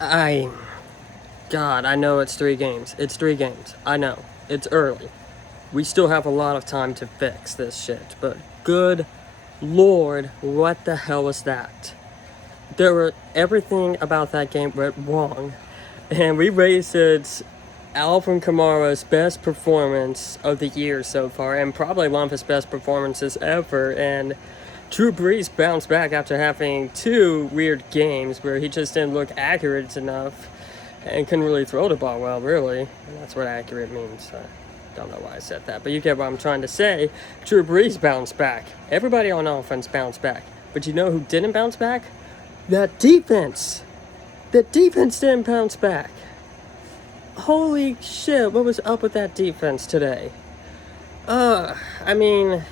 I, God, I know it's 3 games. It's 3 games. I know. It's early. We still have a lot of time to fix this shit, but good Lord, what the hell was that? Everything about that game went wrong, and we rated Alvin Kamara's best performance of the year so far, and probably one of his best performances ever. And Drew Brees bounced back after having 2 weird games where he just didn't look accurate enough and couldn't really throw the ball well, really. And that's what accurate means. I don't know why I said that, but you get what I'm trying to say. Drew Brees bounced back. Everybody on offense bounced back. But you know who didn't bounce back? That defense. The defense didn't bounce back. Holy shit, what was up with that defense today? I mean,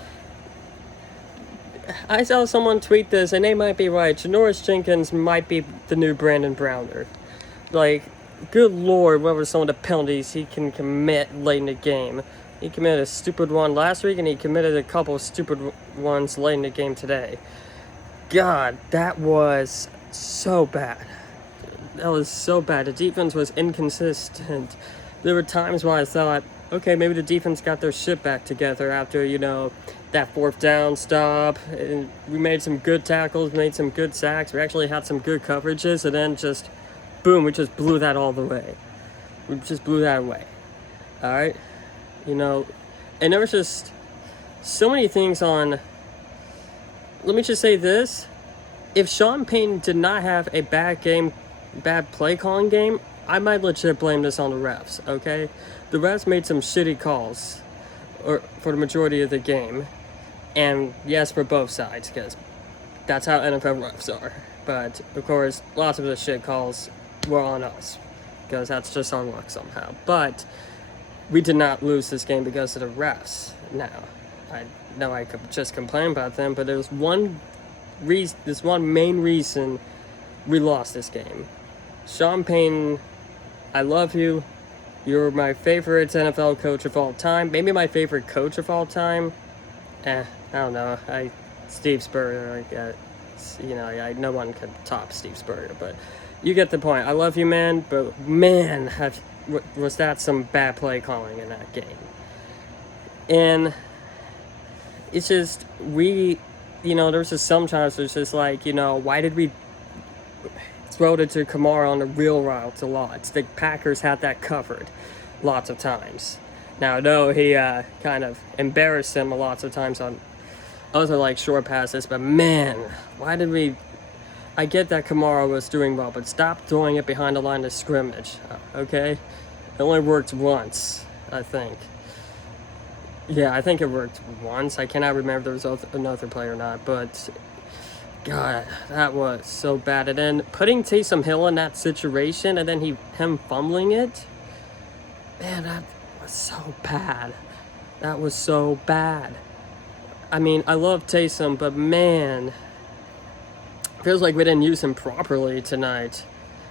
I saw someone tweet this, and they might be right. Janoris Jenkins might be the new Brandon Browner. Like, good lord, what were some of the penalties he can commit late in the game? He committed a stupid one last week, and he committed a couple of stupid ones late in the game today. God, that was so bad. That was so bad. The defense was inconsistent. There were times where I thought, okay, maybe the defense got their shit back together after, that 4th down stop. And we made some good tackles, made some good sacks. We actually had some good coverages, and then just, boom, we just blew that all the way. We just blew that away. All right? And there was just so many things on... Let me just say this. If Sean Payton did not have a bad play calling game, I might legit blame this on the refs, okay? The refs made some shitty calls for the majority of the game. And yes, for both sides, because that's how NFL refs are. But, of course, lots of the shit calls were on us, because that's just our luck somehow. But we did not lose this game because of the refs. Now, I know I could just complain about them, but there's one main reason we lost this game. Sean Payton, I love you. You're my favorite NFL coach of all time. Maybe my favorite coach of all time. I don't know. Steve Spurrier, no one could top Steve Spurrier, but you get the point. I love you, man, but man, was that some bad play calling in that game. And it's just, there's just sometimes it's just like, why did we throw it to Kamara on the real routes a lot? The Packers had that covered lots of times. Now, I know he kind of embarrassed him lots of times on other, short passes, but man, why did we... I get that Kamara was doing well, but stop throwing it behind the line of scrimmage, okay? It only worked once, I think. Yeah, I think it worked once. I cannot remember if there was another play or not, but... God, that was so bad. And then putting Taysom Hill in that situation, and then him fumbling it... Man, that was so bad. That was so bad. I mean, I love Taysom, but man... Feels like we didn't use him properly tonight.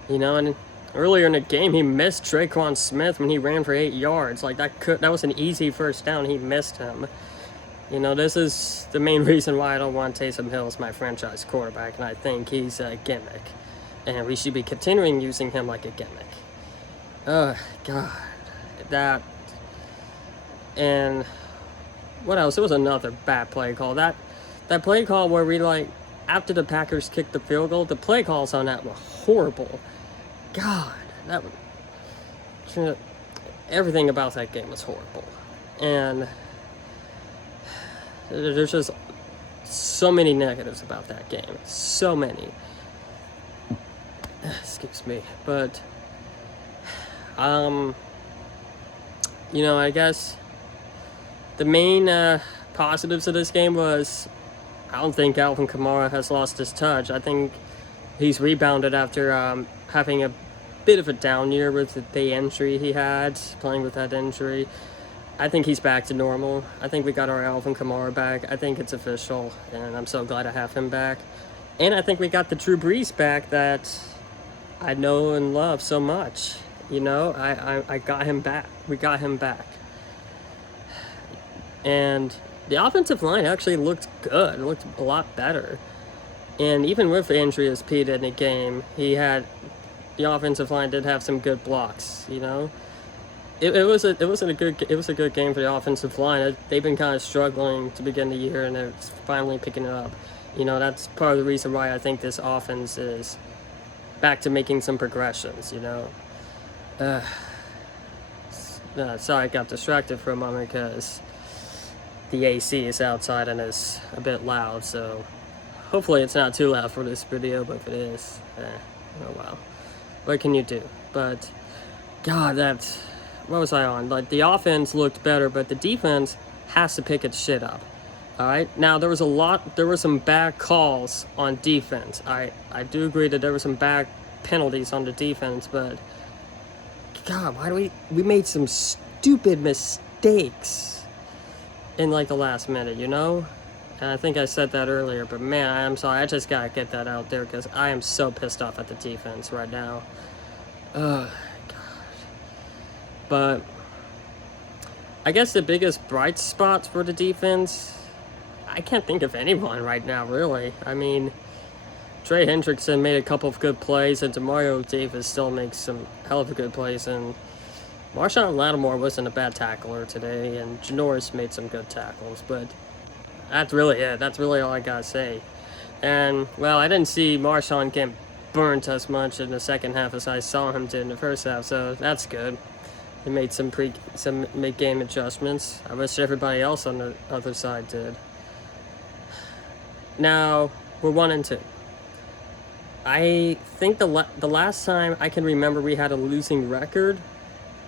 And earlier in the game, he missed Tre'Quan Smith when he ran for 8 yards. That was an easy first down. He missed him. This is the main reason why I don't want Taysom Hill as my franchise quarterback, and I think he's a gimmick. And we should be continuing using him like a gimmick. God. That. And what else? There was another bad play call. That play call where we, after the Packers kicked the field goal, the play calls on that were horrible. God, everything about that game was horrible. And there's just so many negatives about that game. So many. Excuse me. But, I guess the main positives of this game was... I don't think Alvin Kamara has lost his touch. I think he's rebounded after having a bit of a down year with the injury he had, playing with that injury. I think he's back to normal. I think we got our Alvin Kamara back. I think it's official, and I'm so glad I have him back. And I think we got the Drew Brees back that I know and love so much. I got him back. We got him back. And... the offensive line actually looked good. It looked a lot better. And even with Andreas Pete in the game, he had the offensive line did have some good blocks. You know, it was a good game for the offensive line. They've been kind of struggling to begin the year, and they're finally picking it up. You know, that's part of the reason why I think this offense is back to making some progressions. You know, sorry, I got distracted for a moment because the AC is outside and it's a bit loud. So hopefully it's not too loud for this video, but if it is, oh well. What can you do? But God, what was I on? Like, the offense looked better, but the defense has to pick its shit up. All right. Now there were some bad calls on defense. I do agree that there were some bad penalties on the defense, but God, why do we made some stupid mistakes in like the last minute, you know? And I think I said that earlier, but man, I'm sorry. I just gotta get that out there because I am so pissed off at the defense right now. God. But I guess the biggest bright spots for the defense, I can't think of anyone right now, really. I mean, Trey Hendrickson made a couple of good plays, and Demario Davis still makes some hell of a good plays, and Marshawn Lattimore wasn't a bad tackler today, and Janoris made some good tackles, but that's really it. That's really all I gotta say. And, well, I didn't see Marshawn get burnt as much in the second half as I saw him do in the first half, so that's good. He made some mid-game adjustments. I wish everybody else on the other side did. Now, we're 1-2. I think the last time I can remember we had a losing record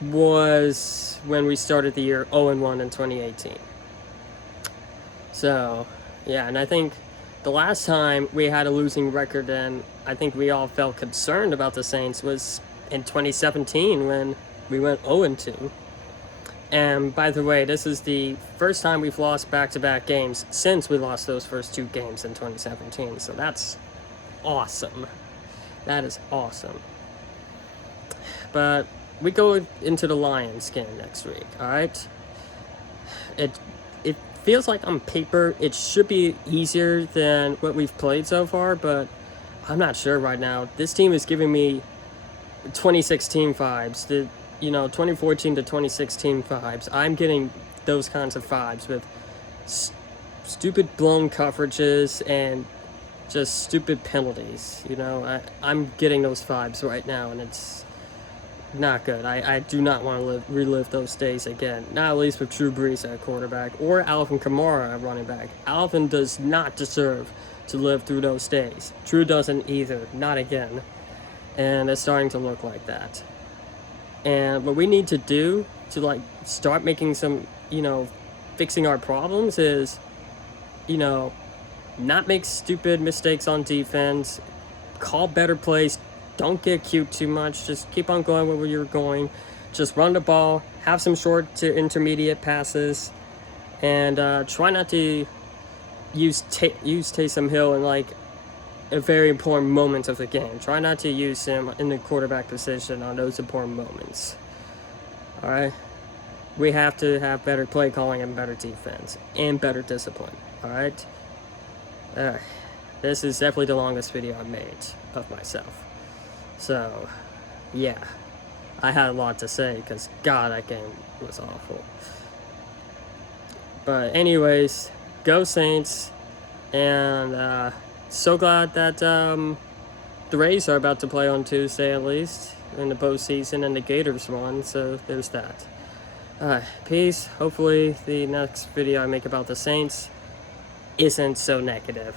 was when we started the year 0-1 in 2018. So, yeah, and I think the last time we had a losing record and I think we all felt concerned about the Saints was in 2017 when we went 0-2. And by the way, this is the first time we've lost back-to-back games since we lost those first 2 games in 2017. So that's awesome. That is awesome. But we go into the Lions game next week, all right? It feels like on paper it should be easier than what we've played so far, but I'm not sure right now. This team is giving me 2016 vibes. 2014 to 2016 vibes. I'm getting those kinds of vibes with stupid blown coverages and just stupid penalties. You know, I'm getting those vibes right now, and it's not good. I do not want to relive those days again. Not at least with Drew Brees at quarterback or Alvin Kamara at running back. Alvin does not deserve to live through those days. Drew doesn't either. Not again. And it's starting to look like that. And what we need to do to like start making some, fixing our problems is, not make stupid mistakes on defense, call better plays, don't get cute too much, just keep on going where you're going, just run the ball, have some short to intermediate passes, and try not to use Taysom Hill in like a very important moment of the game. Try not to use him in the quarterback position on those important moments. All right? We have to have better play calling and better defense and better discipline. All right? This is definitely the longest video I've made of myself. So, yeah. I had a lot to say because, God, that game was awful. But anyways, go Saints. And, so glad that the Rays are about to play on Tuesday at least in the postseason, and the Gators won, so there's that. Peace. Hopefully the next video I make about the Saints isn't so negative.